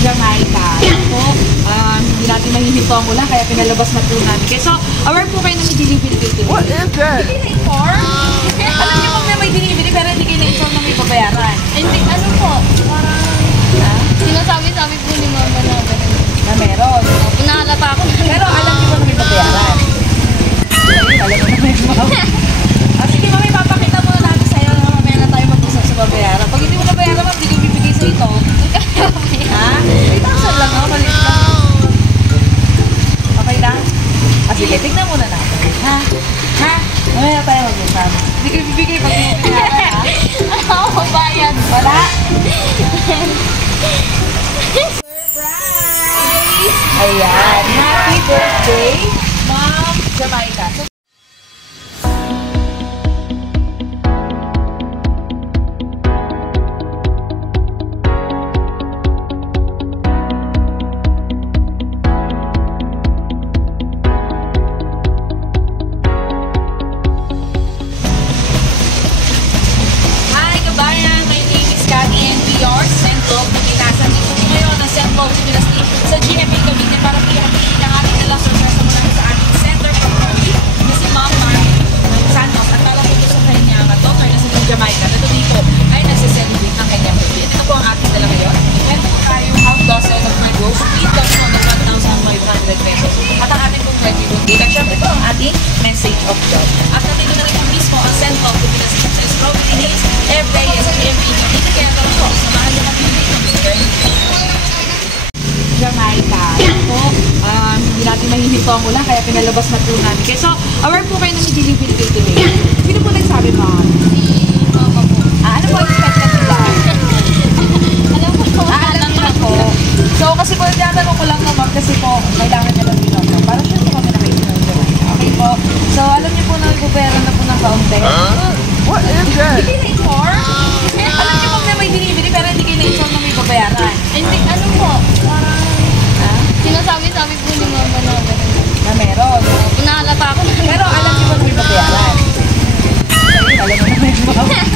Jamaica. Yan po, hindi natin mahihinto ang ulan, kaya pinalabas na po namin. Okay, so, aware po kayo na may delivery dito. What is that? Hindi na-inform? Alam niyo po na may delivery, pero hindi kayo na-inform na may babayaran. Hindi, ano po, parang sinasabi-sabi po ni mama na gano'n. Na meron. Pinahalata ako. Pero alam niyo po na may babayaran. Ayun, alam mo na may babayaran. Sige, mami, papakita muna natin sa'yo na mamaya na tayo mag-usap sa babayaran. Pag hindi mo babayaran, ma'am, hindi ko bibigay sa ito. Ha? 3,000 lang, no? Malit lang. Okay lang? Sige, tignan muna natin. Ha? Ha? Mamaya na tayo mag-usap. Hindi ko bibigay pag hindi mo bayaran, ha? Ako mabayad. Wala? Ayan, happy birthday, Ma'am Jamaica. So, hi, kabayan! My name is Cathy and we are St. Love Pagkitasan. Dito po ngayon na St. Love Pagkitasan sa GMA Cavite para pilihatiin ang ating dalang sorpresa mula sa ating center for Coffee na si Ma'am Marnie Santos. At tala po sa kanyang daughter na si Jamaica na dito ay nagsiselebrate ng kanyang birthday. Ito po ang ating dala ngayon. Ito po tayo half dozen of red rose with dozen of 1,500 pesos. At ang ating pong red ribbon cake. At syempre ito ang ating message of joy. At nandito na rin po mismo ang St. Love Pagkitasan sa Strawberry Days every day sa GMA Cavite. Kaya tala po, samahan niyo kami dito. Jamaica. Yan po, hindi natin mahihinto ang ulan, kaya pinalabas na po namin. Okay, so, aware po kayo na may delivery date today. Sino po nagsabi, ma'am? Si mama po. Ano po expected nila? Alam ko po. Alam niyo po. So, kasi po, tinatanong ko lang naman kasi po, kailangan nila bilang po. Para sure po kami na may bilang po. Okay po. So, alam niyo po na nagpuperan na po ng kaunti. What is that? Hindi na-inform? Alam niyo po na may delivery, pero hindi kayo na-inform na may babayaran. Hindi, ano po, parang sinasabi-sabi po ni mama na gano'n. Na meron. Pinahalata ako. Pero alam niyo po na may babayaran. Ayun, alam mo na may babayaran.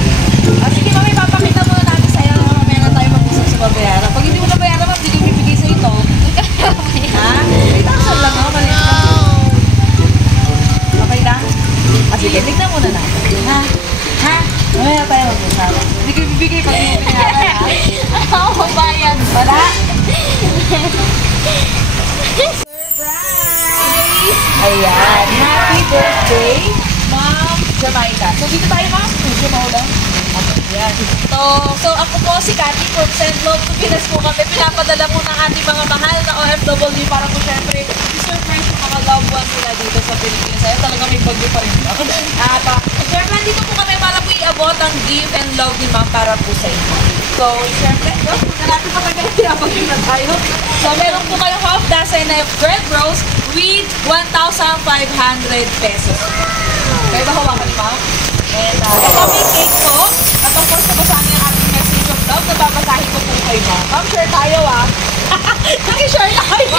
Sige, mami, papakita muna natin sa'yo na mamaya na tayo mag-usap sa babayaran. Pag hindi mo nabayaran, ma'am, hindi ko bibigay sa ito. Ha? 3,000 lang, no? Malit lang. Okay lang? Sige, tignan muna natin. Ha? Ha? Mamaya na tayo mag-usap. Hindi ko bibigay pag hindi mo bayaran, ha? Ako mabayad. Wala? Ayan, happy birthday, Ma'am Jamaica. So, dito tayo, ma'am. Medyo maulan. Ayan. So, ako po si Cathy from St. Love Pilipinas po kami. Pinapadala po ng ating mga mahal na OFW para po syempre i-surprise yung mga loved ones nila dito sa Pilipinas. Ayun, talaga may bagyo pa rin. At, syempre, nandito po kami para po i-abot ang gift and love ni ma'am para po sa inyo. So, syempre, na natin patagal pinapagyo na tayo. So, meron po kayong half dozen na bread rolls with 1,500 pesos. Kaya ba hawakan ni ma'am? And ito may cake po. At of course, nabasahan niya ang ating message of love. Nababasahin ko po kayo, ma'am. Ma'am, share tayo, Naki-share na kayo.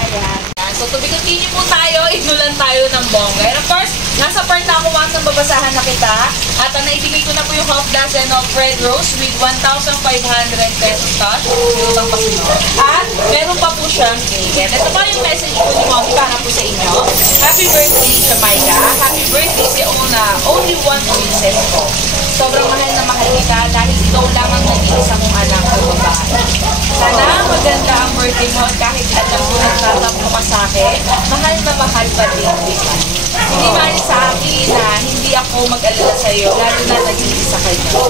Ayan. So, to be continue po tayo, inulan tayo ng bongga. And of course, nasa part na ako once nang babasahan na kita. At naibigay ko na po yung half dozen of red rose with 1,500 pesos cash. Utang pa sunod. At meron pa po siyang cake. And ito pa yung message po ni Mommy para po sa inyo. Happy birthday, Jamaica. Happy birthday si Ona. Only one princess po. Sobrang mahal na mahal kita dahil ikaw lang ang nag-iisa mong anak na babae. Sana maganda ang birthday mo at kahit alam mo nagtatampo ka sa akin, mahal na mahal pa din kita. Hindi mahal sa akin na hindi ako mag-alala sa iyo, lalo na nag-iisa ka niya.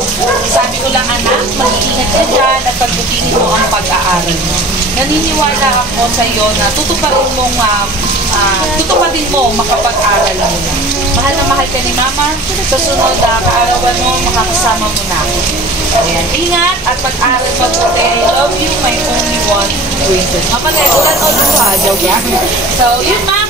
Sabi ko lang, anak, mag-iingat ka dyan at pagbutihin mo ang pag-aaral mo. Naniniwala ako sa iyo na tutuparin mo makapag-aral mo na. Mahal na mahal ka ni Mama. Sa sunod, kaarawan mo, makakasama mo na ako. Ayan. Ingat at pag-aral mabuti. I love you, my only one princess. Mama, ulan o luha. Joke yan. So, yun, ma'am.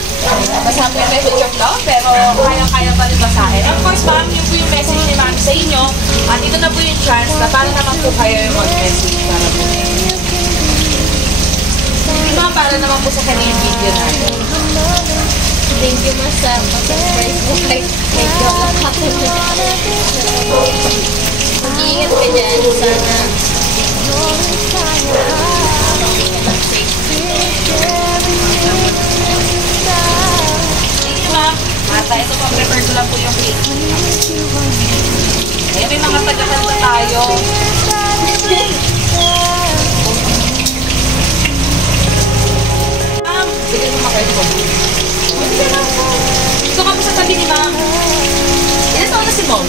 Basta mo yung message of love, pero kaya-kaya pa rin basahin. Of course, ma'am, yun po yung message ni ma'am sa inyo. At ito na po yung chance na para naman po kayo yung mag-message para po. Ma'am, para naman po sa kanya yung video natin. Thank you, ma, sa pag-surprise mo. Medyo nakakapin mo. Mag-iingat ka dyan. Sana Pwede po. Sige lang po. Ito kami sa tabi ni ma'am. Ilan taon na si mom?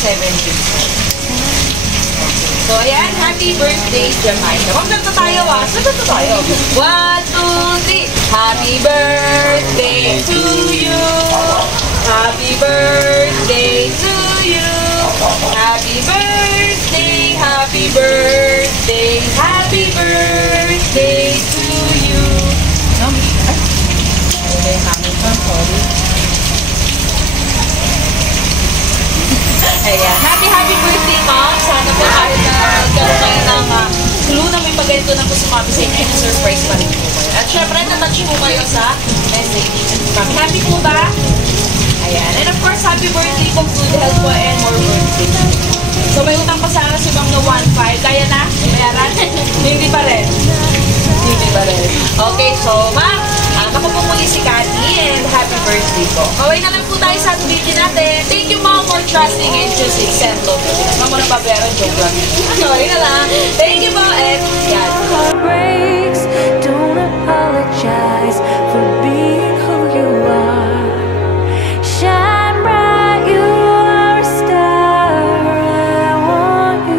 17. So, ayan, happy birthday, Jamaica. Mag-vlog na tayo, ah. Sagot na tayo. 1, 2, 3. Happy birthday to you. Happy birthday to you. Happy birthday, happy birthday, happy birthday to you. No, okay, sorry. Ayan. Happy birthday, ma'am. Sana po kahit na nagkaroon kayo ng clue na may pagganito na po sumami sa inyo, na surprise pa rin po kayo. At syempre, natouch po kayo sa message. Ma'am, happy po ba? Ayan. And of course, happy birthday po, good health po, and more birthday. So, may utang pa sana si ma'am na 1.5. Kaya na? Bayaran? Hindi pa rin. Hindi pa rin. Okay, so, ma'am, ako po muli si Cathy, and happy birthday po. Kaway na lang po tayo sa video natin. Thank you, ma'am, for trusting and choosing Send Love. Ma'am, wala pa pero joke lang. Sorry na lang. Thank you po, and yan. Breaks, don't apologize for being who you are. Shine bright, you are a star. I want you.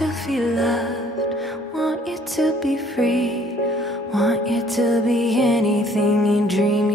To feel loved, want you to be free, want you to be anything you dream